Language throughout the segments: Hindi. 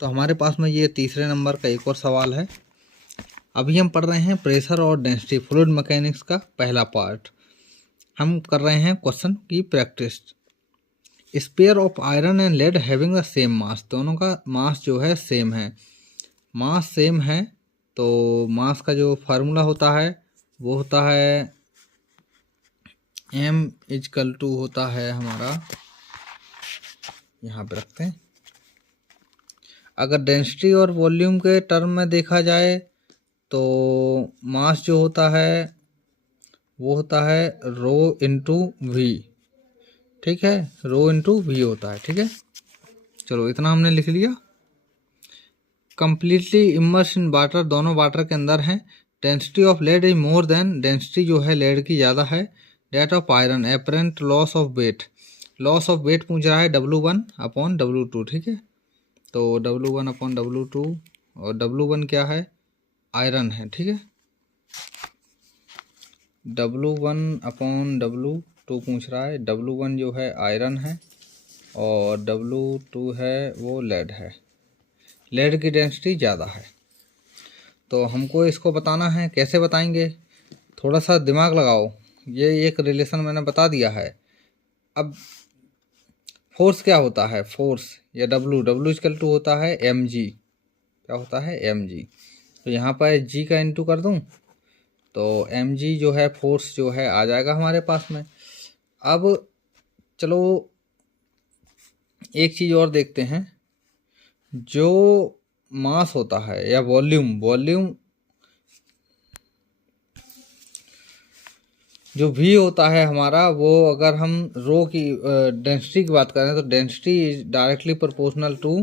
तो हमारे पास में ये तीसरे नंबर का एक और सवाल है। अभी हम पढ़ रहे हैं प्रेशर और डेंसिटी फ्लूइड मैकेनिक्स का पहला पार्ट। हम कर रहे हैं क्वेश्चन की प्रैक्टिस। Sphere of iron and lead having the same mass, दोनों का मास जो है सेम है। मास सेम है तो मास का जो फार्मूला होता है वो होता है m इजकल टू होता है हमारा, यहाँ पे रखते हैं। अगर डेंसिटी और वॉल्यूम के टर्म में देखा जाए तो मास जो होता है वो होता है रो इंटू वी, ठीक है, रो इंटू वी होता है, ठीक है। चलो इतना हमने लिख लिया। कंप्लीटली इमर्स इन वाटर, दोनों वाटर के अंदर हैं। Density of lead is more than, density जो है लेड की ज़्यादा है। That of iron, apparent loss of weight, loss of weight पूछ रहा है W1 अपॉन W2, ठीक है। तो W1 अपॉन W2, और W1 क्या है, आयरन है, ठीक है। W1 अपॉन W2 पूछ रहा है। W1 जो है आयरन है और W2 है वो लेड है। लेड की डेंसिटी ज़्यादा है तो हमको इसको बताना है। कैसे बताएंगे, थोड़ा सा दिमाग लगाओ। ये एक रिलेशन मैंने बता दिया है। अब फोर्स क्या होता है, फोर्स या W इक्वल टू होता है mg, क्या होता है mg। तो यहाँ पर g का इंटू कर दूँ तो mg जो है फोर्स जो है आ जाएगा हमारे पास में। अब चलो एक चीज़ और देखते हैं, जो मास होता है या वॉल्यूम जो v होता है हमारा, वो अगर हम रो की डेंसिटी की बात करें तो density is directly proportional to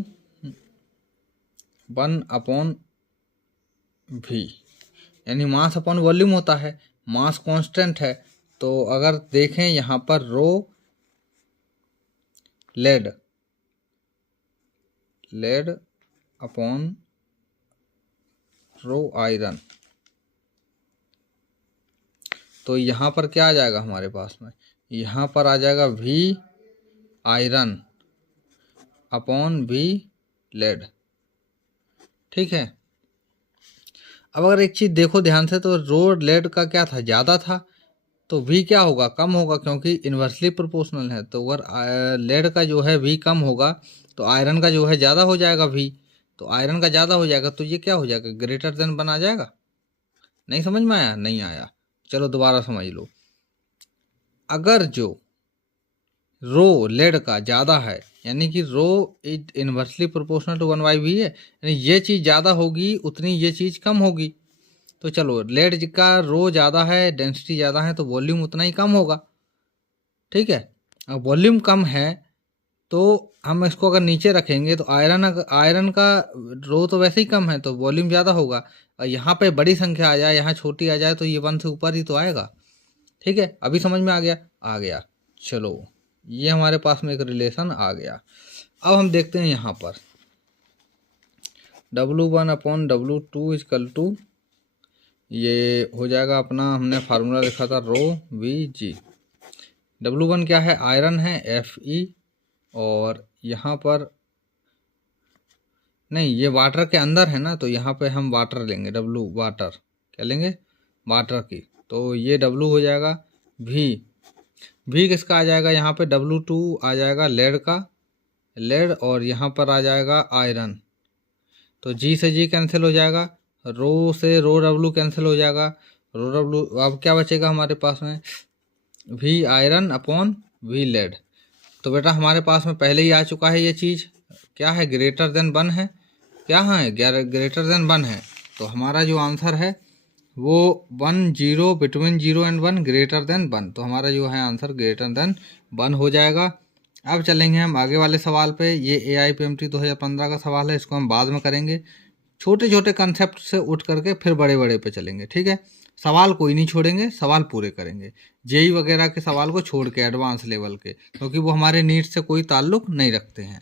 1 upon v, यानी मास अपॉन वॉल्यूम होता है। मास कांस्टेंट है तो अगर देखें यहाँ पर रो लेड अपॉन रो आयरन, तो यहाँ पर क्या आ जाएगा हमारे पास में, यहाँ पर आ जाएगा V iron upon V lead, ठीक है। अब अगर एक चीज़ देखो ध्यान से, तो रो लेड का क्या था, ज़्यादा था, तो V क्या होगा, कम होगा, क्योंकि इन्वर्सली प्रोपोर्शनल है। तो अगर लेड का जो है V कम होगा तो आयरन का जो है ज़्यादा हो जाएगा V, तो आयरन का ज़्यादा हो जाएगा तो ये क्या हो जाएगा, ग्रेटर देन बन जाएगा। नहीं समझ में आया, नहीं आया, चलो दोबारा समझ लो। अगर जो रो लेड का ज़्यादा है, यानी कि rho is inversely proportional to 1/v है, यानी ये चीज़ ज़्यादा होगी उतनी ये चीज़ कम होगी। तो चलो लेड का रो ज़्यादा है, डेंसिटी ज़्यादा है, तो वॉल्यूम उतना ही कम होगा, ठीक है। अब वॉल्यूम कम है तो हम इसको अगर नीचे रखेंगे तो आयरन का रो तो वैसे ही कम है तो वॉल्यूम ज़्यादा होगा। और यहाँ पे बड़ी संख्या आ जाए, यहाँ छोटी आ जाए, तो ये 1 से ऊपर ही तो आएगा, ठीक है। अभी समझ में आ गया, आ गया। चलो ये हमारे पास में एक रिलेशन आ गया। अब हम देखते हैं यहाँ पर W1 upon W2 equal to, ये हो जाएगा अपना, हमने फार्मूला लिखा था रो Vg। W1 क्या है, आयरन है Fe, और यहाँ पर नहीं, ये वाटर के अंदर है ना, तो यहाँ पे हम वाटर लेंगे, W वाटर, क्या लेंगे, वाटर की। तो ये W हो जाएगा V किसका आ जाएगा, यहाँ पे W2 आ जाएगा लेड का, लेड, और यहाँ पर आ जाएगा आयरन। तो G से G कैंसिल हो जाएगा, रो से रो W कैंसिल हो जाएगा, रो W। अब क्या बचेगा हमारे पास में, V iron upon V lead. तो बेटा हमारे पास में पहले ही आ चुका है ये चीज़, क्या है, ग्रेटर देन 1 है, क्या है, ग्रेटर देन 1 है। तो हमारा जो आंसर है वो 1 0, बिटवीन 0 एंड 1, ग्रेटर देन 1। तो हमारा जो है आंसर ग्रेटर देन 1 हो जाएगा। अब चलेंगे हम आगे वाले सवाल पे। ये AIPMT 2015 का सवाल है, इसको हम बाद में करेंगे। छोटे छोटे कंसेप्ट से उठ करके फिर बड़े बड़े पे चलेंगे, ठीक है। सवाल कोई नहीं छोड़ेंगे, सवाल पूरे करेंगे। जेई वगैरह के सवाल को छोड़ के एडवांस लेवल के, क्योंकि वो हमारे नीड्स से कोई ताल्लुक नहीं रखते हैं।